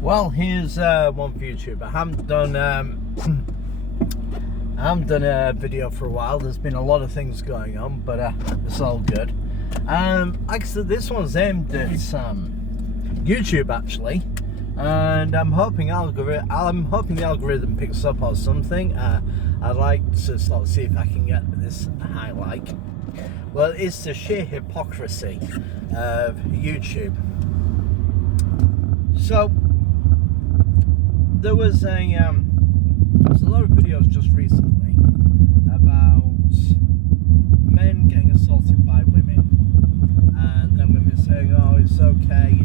Well, here's one for YouTube. I haven't done a video for a while. There's been a lot of things going on, but it's all good. Like I said, this one's aimed at YouTube actually, and I'm hoping the algorithm picks up on something. I'd like to sort of see if I can get this high like. Well, it's the sheer hypocrisy of YouTube. So there was a lot of videos just recently about men getting assaulted by women, and then women saying, "Oh, it's okay,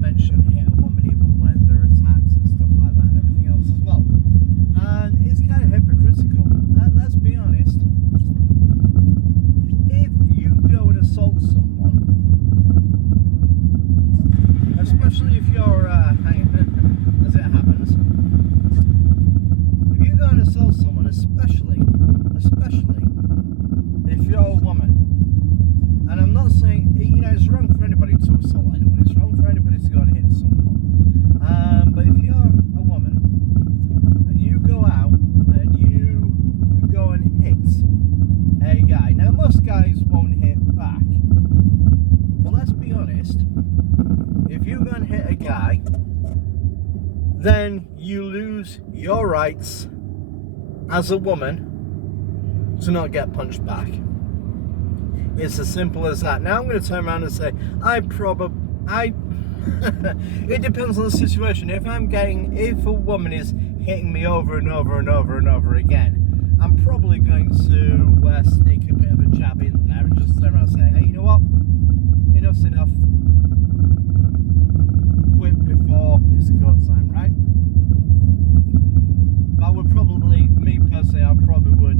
men shouldn't hit a woman even when they're attacked and stuff like that, and everything else as well." And it's kind of hypocritical. Let's be honest. If you go and assault someone, especially if you're as it happens, if you go and assault someone, especially if you're a woman, and I'm not saying it's wrong for anybody to assault anyone, it's wrong for anybody to go and hit someone, but if you're a woman and you go out and you go and hit a guy, now most guys won't hit back, but let's be honest, if you go and hit a guy, then you lose your rights as a woman to not get punched back. It's as simple as that. Now I'm going to turn around and say, it depends on the situation. If a woman is hitting me over and over and over and over again, I'm probably going to sneak a bit of a jab in there and just turn around and say, hey, you know what? Enough's enough. Quit before it's go time, right? But me personally, I would probably,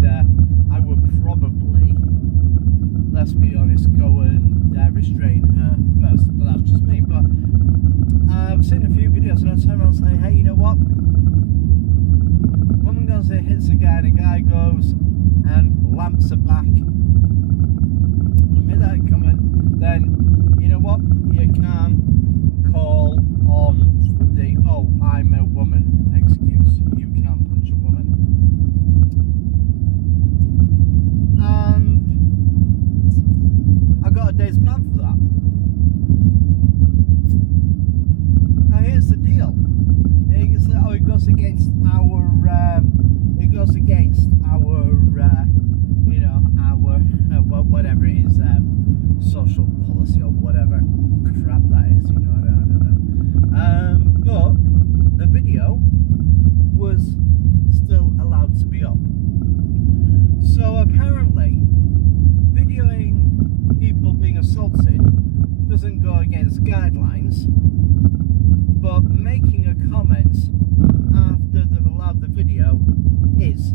let's be honest, go and restrain her first. But that's just me. But I've seen a few videos and I turn around and say, hey, you know what? Woman goes there, hits a guy, and a guy goes and lamps her back. Admit that comment, then you know what? You can call on the I'm a woman excuse. You can't punch a woman. And I got a day's ban for that. Now here's the deal. It goes against our whatever it is, social policy or whatever crap that is, I don't know. But the video was still allowed to be up. So apparently, videoing people being assaulted doesn't go against guidelines, but making a comment after they've allowed the video is.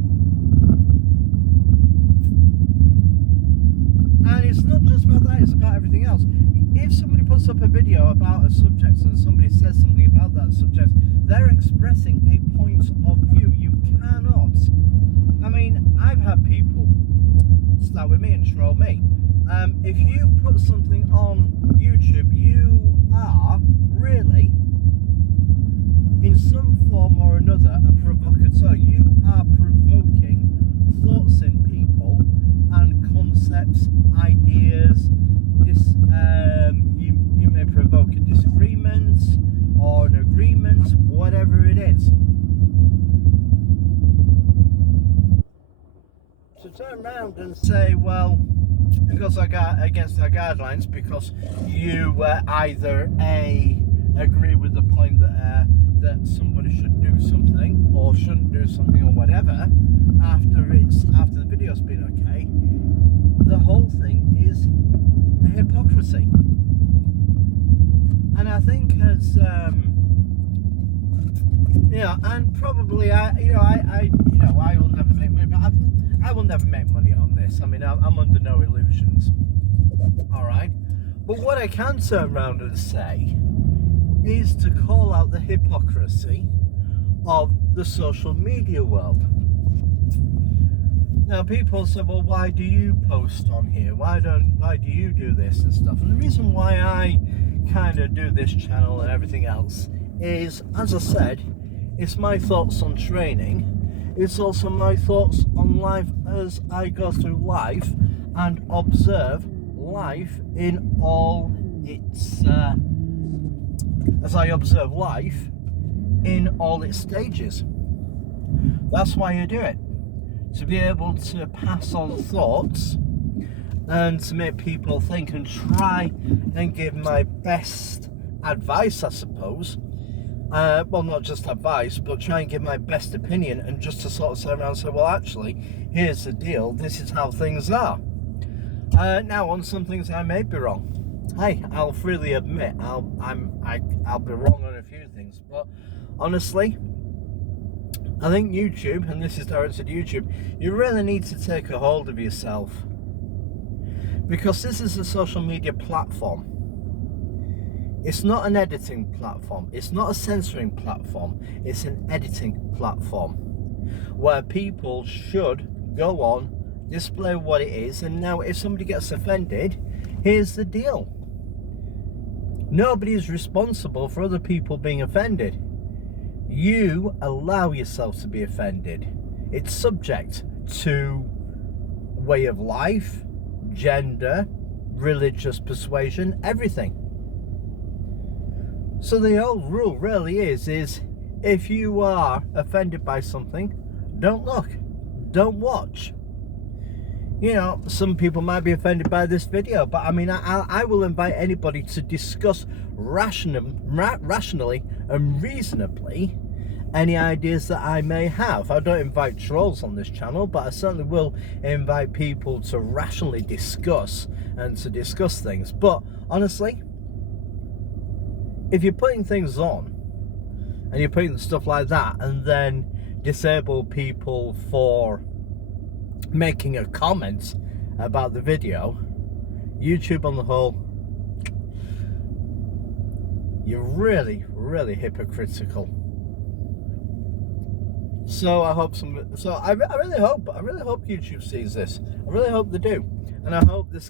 And it's not just about that, it's about everything else. If somebody puts up a video about a subject and somebody says something about that subject, they're expressing a point of view. You cannot. I've had people start with me and troll me. If you put something on YouTube, you are really, in some form or another, a provocateur. You are provoking thoughts in people and concepts, ideas. You may provoke a disagreement or an agreement, whatever it is. So turn around and say, well, it goes against our guidelines because you either agree with the point that somebody should do something or shouldn't do something or whatever after the video's been okay. The whole thing is a hypocrisy, and I think as and probably I will never make money, but I will never make money on this. I'm under no illusions. All right, but what I can turn around and say is to call out the hypocrisy of the social media world. Now people say, well, why do you post on here? Why do you do this and stuff? And the reason why I kind of do this channel and everything else is, as I said, it's my thoughts on training. It's also my thoughts on life as I go through life and observe life in all its as I observe life in all its stages. That's why I do it, to be able to pass on thoughts and to make people think and try and give my best advice, I suppose. Well, not just advice, but try and give my best opinion, and just to sort of sit around and say, well, actually, here's the deal, this is how things are. Now, on some things I may be wrong. Hey, I'll freely admit I'll be wrong on a few things, but honestly, I think YouTube, and this is directed at YouTube, you really need to take a hold of yourself, because this is a social media platform. It's not an editing platform, it's not a censoring platform, it's an editing platform where people should go on, display what it is. And now if somebody gets offended, here's the deal: nobody is responsible for other people being offended. You allow yourself to be offended. It's subject to way of life, gender, religious persuasion, everything. So the old rule really is if you are offended by something, don't look, don't watch. You know, some people might be offended by this video, but I mean, I will invite anybody to discuss rationally and reasonably any ideas that I may have. I don't invite trolls on this channel, but I certainly will invite people to rationally discuss and to discuss things. But honestly, if you're putting things on and you're putting stuff like that and then disable people for making a comment about the video, YouTube on the whole, you're really, really hypocritical. So I hope I really hope YouTube sees this. I really hope they do. And I do hope this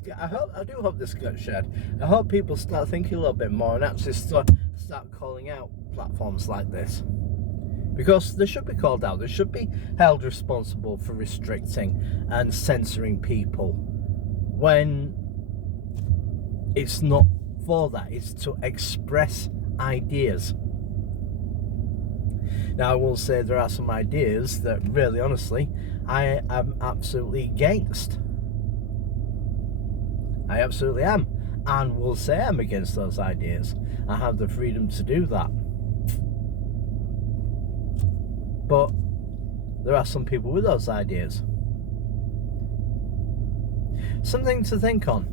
gets shared. I hope people start thinking a little bit more and actually start calling out platforms like this, because they should be called out. They should be held responsible for restricting and censoring people when it's not for that. It's to express ideas. Now, I will say there are some ideas that really, honestly, I am absolutely against. I absolutely am, and will say I'm against those ideas. I have the freedom to do that. But there are some people with those ideas. Something to think on.